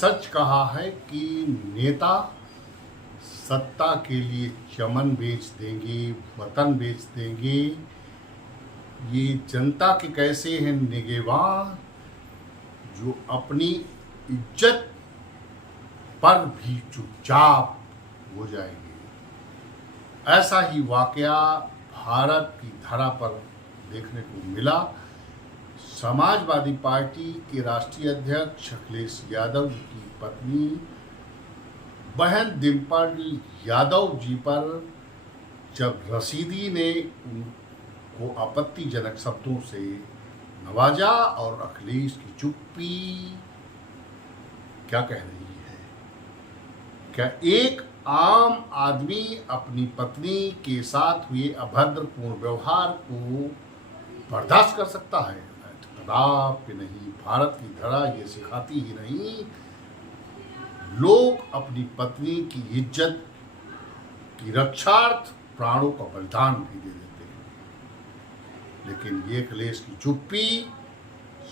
सच कहा है कि नेता सत्ता के लिए चमन बेच देंगे, वतन बेच देंगे। ये जनता के कैसे हैं निगहबान जो अपनी इज्जत पर भी चुपचाप हो जाएंगे। ऐसा ही वाकया भारत की धरा पर देखने को मिला। समाजवादी पार्टी के राष्ट्रीय अध्यक्ष अखिलेश यादव जी की पत्नी बहन डिम्पल यादव जी पर जब रशीदी ने उनको आपत्तिजनक शब्दों से नवाजा और अखिलेश की चुप्पी क्या कह रही है? क्या एक आम आदमी अपनी पत्नी के साथ हुए अभद्रपूर्ण व्यवहार को बर्दाश्त कर सकता है? कदापि नहीं। भारत की धरा ये सिखाती ही नहीं, लोग अपनी पत्नी की इज्जत की रक्षार्थ प्राणों का बलिदान भी दे देते हैं। लेकिन ये अखिलेश की चुप्पी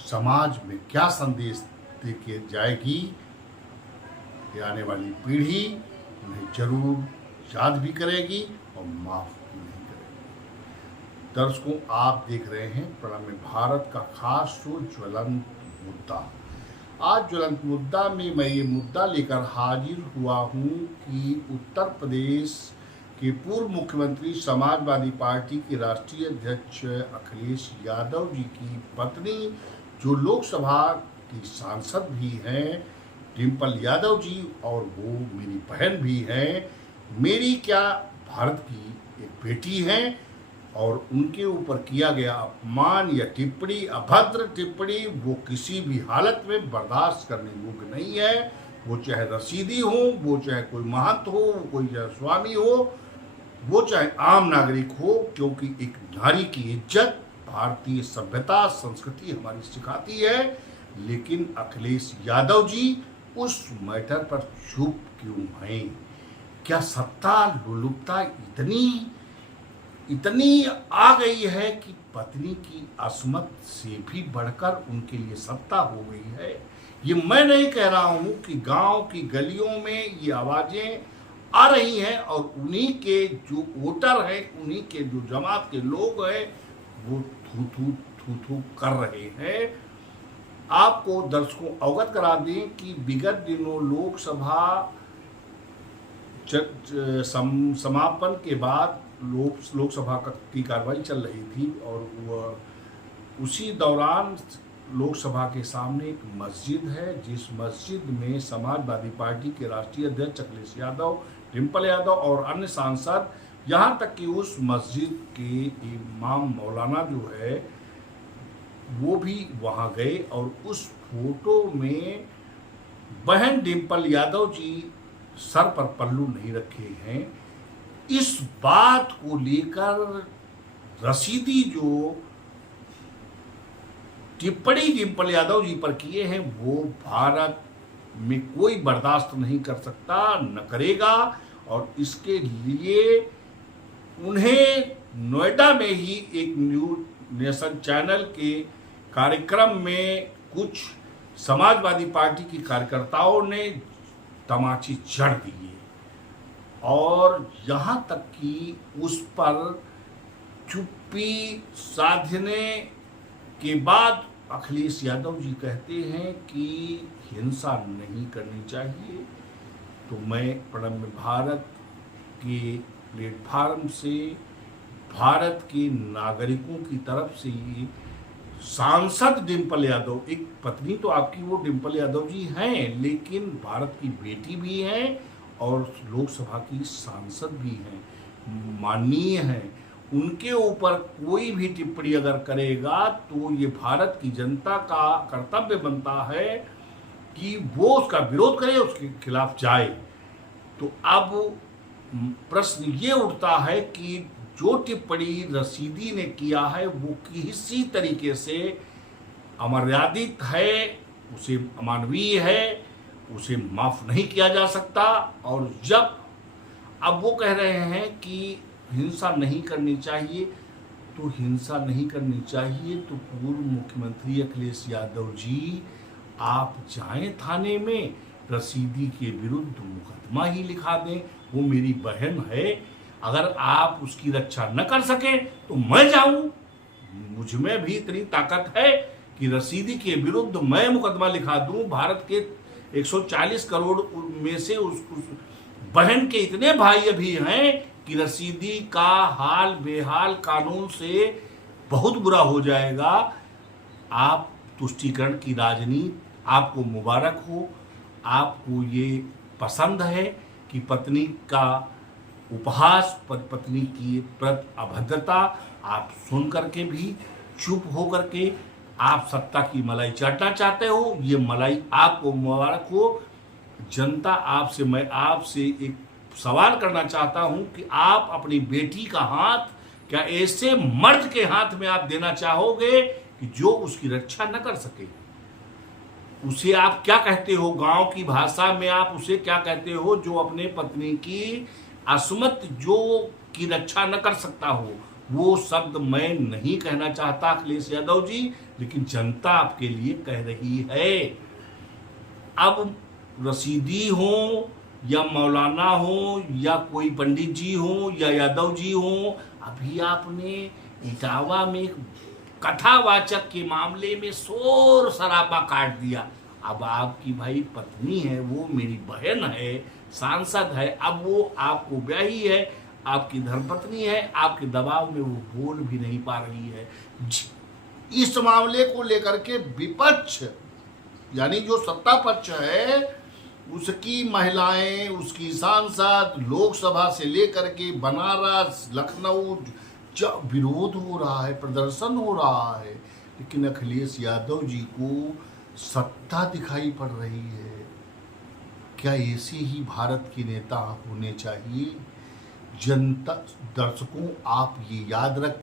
समाज में क्या संदेश दे के जाएगी, ये आने वाली पीढ़ी उन्हें जरूर याद भी करेगी और माफ भी नहीं करेगी। दर्शकों, आप देख रहे हैं प्रणब में भारत का खास शो ज्वलंत मुद्दा। आज ज्वलंत मुद्दा में मैं ये मुद्दा लेकर हाजिर हुआ हूँ कि उत्तर प्रदेश के पूर्व मुख्यमंत्री समाजवादी पार्टी के राष्ट्रीय अध्यक्ष अखिलेश यादव जी की पत्नी, जो लोकसभा की सांसद भी हैं, डिम्पल यादव जी, और वो मेरी बहन भी हैं, मेरी क्या भारत की एक बेटी हैं, और उनके ऊपर किया गया अपमान या टिप्पणी, अभद्र टिप्पणी, वो किसी भी हालत में बर्दाश्त करने योग्य नहीं है। वो चाहे रशीदी हो, वो चाहे कोई महंत हो, वो कोई चाहे स्वामी हो, वो चाहे आम नागरिक हो, क्योंकि एक नारी की इज्जत भारतीय सभ्यता संस्कृति हमारी सिखाती है। लेकिन अखिलेश यादव जी उस मैटर पर चुप क्यों हैं? क्या सत्ता लोलुपता इतनी आ गई है कि पत्नी की असमत से भी बढ़कर उनके लिए सत्ता हो गई है? ये मैं नहीं कह रहा हूं कि गांव की गलियों में ये आवाजें आ रही हैं और उन्हीं के जो वोटर हैं, उन्हीं के जो जमात के लोग हैं, वो थू थू कर रहे हैं। आपको दर्शकों अवगत करा दें कि विगत दिनों लोकसभा समापन के बाद लोकसभा की कार्रवाई चल रही थी और उसी दौरान लोकसभा के सामने एक मस्जिद है, जिस मस्जिद में समाजवादी पार्टी के राष्ट्रीय अध्यक्ष अखिलेश यादव, डिम्पल यादव और अन्य सांसद, यहाँ तक कि उस मस्जिद के इमाम मौलाना जो है वो भी वहाँ गए और उस फोटो में बहन डिम्पल यादव जी सर पर पल्लू नहीं रखे हैं। इस बात को लेकर रशीदी जो टिप्पणी डिम्पल यादव जी पर किए हैं, वो भारत में कोई बर्दाश्त नहीं कर सकता, न करेगा। और इसके लिए उन्हें नोएडा में ही एक न्यूज़ नेशन चैनल के कार्यक्रम में कुछ समाजवादी पार्टी की कार्यकर्ताओं ने तमाची जड़ दिए और यहाँ तक कि उस पर चुप्पी साधने के बाद अखिलेश यादव जी कहते हैं कि हिंसा नहीं करनी चाहिए। तो मैं प्रणब में भारत के प्लेटफार्म से भारत के नागरिकों की तरफ से ये सांसद डिम्पल यादव, एक पत्नी तो आपकी वो डिम्पल यादव जी हैं, लेकिन भारत की बेटी भी हैं और लोकसभा की सांसद भी हैं, माननीय हैं। उनके ऊपर कोई भी टिप्पणी अगर करेगा तो ये भारत की जनता का कर्तव्य बनता है कि वो उसका विरोध करे, उसके खिलाफ जाए। तो अब प्रश्न ये उठता है कि जो टिप्पणी रशीदी ने किया है वो किसी तरीके से अमर्यादित है, उसे अमानवीय है, उसे माफ नहीं किया जा सकता। और जब अब वो कह रहे हैं कि हिंसा नहीं करनी चाहिए, तो हिंसा नहीं करनी चाहिए तो पूर्व मुख्यमंत्री अखिलेश यादव जी आप जाएं थाने में, रसीदी के विरुद्ध मुकदमा ही लिखा दें। वो मेरी बहन है, अगर आप उसकी रक्षा न कर सके तो मैं जाऊं। मुझ में भी इतनी ताकत है कि रसीदी के विरुद्ध मैं मुकदमा लिखा दूं। भारत के 140 करोड़ में से उस बहन के इतने भाई भी हैं कि रसीदी का हाल बेहाल कानून से बहुत बुरा हो जाएगा। आप तुष्टीकरण की राजनीति, आपको मुबारक हो। आपको ये पसंद है कि पत्नी का उपहास, पत्नी की प्रति अभद्रता आप सुन करके भी चुप हो करके आप सत्ता की मलाई चाटना चाहते हो। ये मलाई आपको मुबारक हो। जनता आपसे, मैं आपसे एक सवाल करना चाहता हूं कि आप अपनी बेटी का हाथ क्या ऐसे मर्द के हाथ में आप देना चाहोगे कि जो उसकी रक्षा न कर सके? उसे आप क्या कहते हो? गांव की भाषा में आप उसे क्या कहते हो जो अपने पत्नी की असमत जो की रक्षा न कर सकता हो? वो शब्द मैं नहीं कहना चाहता अखिलेश यादव जी, लेकिन जनता आपके लिए कह रही है। अब रसीदी हो या मौलाना हो या कोई पंडित जी हो या यादव जी हो, अभी आपने इटावा में कथावाचक के मामले में शोर शराबा काट दिया। अब आपकी भाई पत्नी है, वो मेरी बहन है, सांसद है, अब वो आपको ब्याही है, आपकी धर्मपत्नी है, आपके दबाव में वो बोल भी नहीं पा रही है। इस मामले को लेकर के विपक्ष यानी जो सत्ता पक्ष है उसकी महिलाएं, उसकी सांसद लोकसभा से लेकर के बनारस, लखनऊ विरोध हो रहा है, प्रदर्शन हो रहा है, लेकिन अखिलेश यादव जी को सत्ता दिखाई पड़ रही है। क्या ऐसे ही भारत के नेता होने चाहिए? जनता, दर्शकों, आप ये याद रख